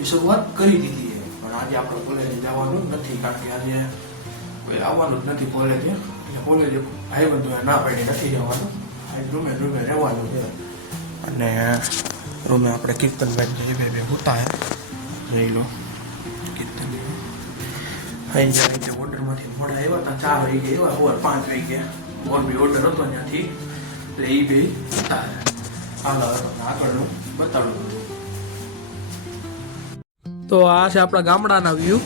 એ શરૂઆત કરી દીધી છે, પણ આજે આપણે કોલેજે જવાનું નથી, કારણ કે આજે કોઈ આવવાનું જ નથી કોલેજે. એટલે કોલેજે ભાઈબંધો ના પાડી નથી જવાનું, રૂમે રહેવાનું છે. અને રૂમે આપણે કીર્તનભાઈ બે હોતા હે જોઈ લો. કીર્તન અહીં જાય ઓર્ડરમાંથી મોડા આવ્યા હતા, 4 વાગે એવા, 5 વાગે મોરબી ઓર્ડર હતો ત્યાંથી, એટલે એ બે હતા. હાલ આગળનું બતાડું. તો આ છે આપણા ગામડાના વ્યૂ.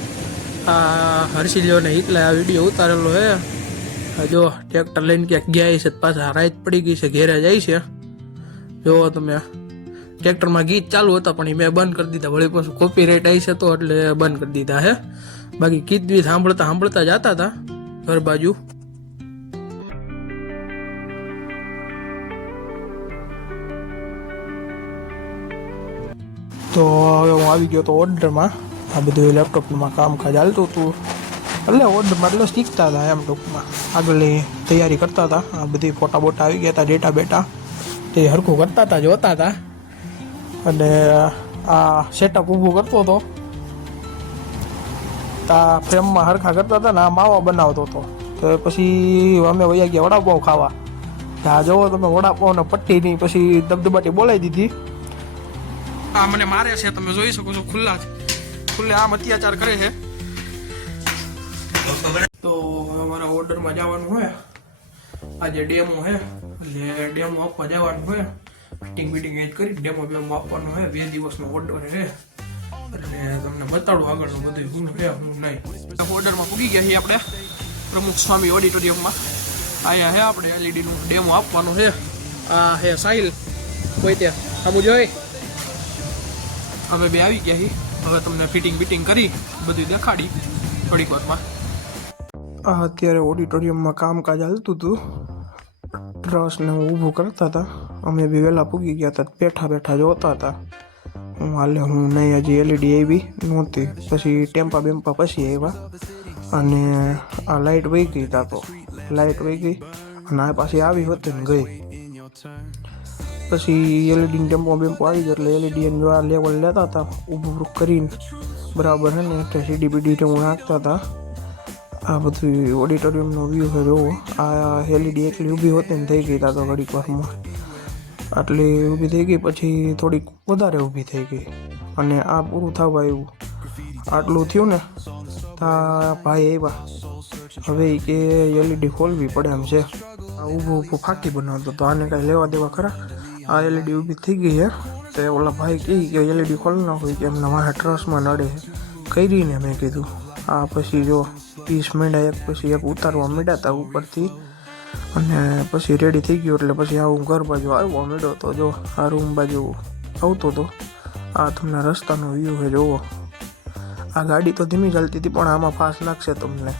આ હર્ષિલ્યોને એકલા આ વિડીયો ઉતારેલો હે. જો ટ્રેક્ટર લઈને ક્યાંક ગયા છે, પાછા રાત પડી ગઈ છે, ઘેરે જાય છે. જોવો તમે, ટ્રેક્ટરમાં ગીત ચાલુ હતા પણ એ મેં બંધ કરી દીધા. વળી પાછું કોપીરાઇટ આવી છે તો એટલે બંધ કરી દીધા હે. બાકી ગીત બીત સાંભળતા જતા હતા ઘર બાજુ. તો હવે હું આવી ગયો તો ઓર્ડરમાં. આ બધું લેપટોપમાં કામકાજ ચાલતું હતું, એટલે ઓર્ડરમાં એટલે શીખતા હતા એમ, ટૂંકમાં આગળની તૈયારી કરતા હતા. આ બધી ફોટા બોટા આવી ગયા હતા, ડેટા બેટા તે હરખું કરતા હતા, જોતા હતા. અને આ સેટઅપ ઊભું કરતો હતો, આ ફ્રેમમાં હરખા કરતા હતા ને આ માવા બનાવતો હતો. તો પછી અમે વયા ગયા વડાપાઉં ખાવા. આ જોવો તમે, વડાપાઉં ને પટ્ટીની પછી દબદબાટી બોલાવી દીધી. આ મને મારે છે, તમે જોઈ શકો છો, ખુલ્લે આમ અત્યાચાર કરે છે. તો અમારા ઓર્ડરમાં જવાનું હોય, આજે ડેમો છે, એટલે ડેમો આપવા જવાનું હોય. ફિટિંગ બીટિંગ એજ કરી ડેમો આપવાનો હોય. 2 દિવસનો ઓર્ડર છે, એટલે તમને બતાડું આગળનું બધું શું છે શું નહીં. ઓર્ડરમાં પૂગી ગયા છીએ આપણે પ્રમુખ સ્વામી ઓડિટોરિયમમાં. અહીંયા છે આપણે એલઈડીનું ડેમો આપવાનું છે. આ હે સાહિલ, કોઈ ત્યાં આમ જોઈ. અમે બે આવી ગયા છીએ. હવે તમને ફિટિંગ બીટિંગ કરી બધું દેખાડી થોડીક વારમાં. આ અત્યારે ઓડિટોરિયમમાં કામકાજ હાલતું હતું, ટ્રસને ઊભું કરતા હતા. અમે બી વહેલા પૂગી ગયા હતા, બેઠા જોતા હતા હું હાલે હું નહીં. હજી એલઈડી આવી નહોતી, પછી ટેમ્પા બેમ્પા પછી આવ્યા. અને આ લાઇટ વહી ગઈ તા, તો લાઇટ વહી ગઈ અને આ પાછી આવી હોતી ને ગઈ. પછી એલઈડી ટેમ્પો બેમ્પો આવી ગયો, એટલે એલઈડી આ લેવલ લેતા હતા ઊભું કરીને બરાબર છે ને, એટલે સીડી બીડી હું નાખતા હતા. આ બધું ઓડિટોરિયમનો વ્યૂ છે જોવો. આ એલઈડી એકલી ઊભી હોતી ને થઈ ગઈ તા તો ઘડીક વારમાં, આટલી ઊભી થઈ ગઈ, પછી થોડીક વધારે ઊભી થઈ ગઈ અને આ પૂરું થવા આવ્યું. આટલું થયું ને તા ભાઈ આવ્યા, હવે કે એલઈડી ખોલવી પડે એમ છે. આ ઊભું ફાંકી બનાવતો તો આને કાંઈ લેવા દેવા ખરા. આ એલઈડી ઊભી થઈ ગઈ છે, તો ઓલા ભાઈ કહે કે એલઈડી ખોલી નાખો, કે એમને મારા ટ્રસમાં નડે કરીને. મેં કીધું આ પછી જો 20 મીંડા એક પછી એક ઉતારવા માંડ્યા હતા ઉપરથી, અને પછી રેડી થઈ ગયું. એટલે પછી હું ઘર બાજુ આવ્યો માંડ્યો તો જો આ રૂમ બાજુ આવતો હતો. આ તમને રસ્તાનો વ્યૂ છે જોવો. આ ગાડી તો ધીમી ચાલતી હતી, પણ આમાં ફાસ્ટ લાગશે તમને.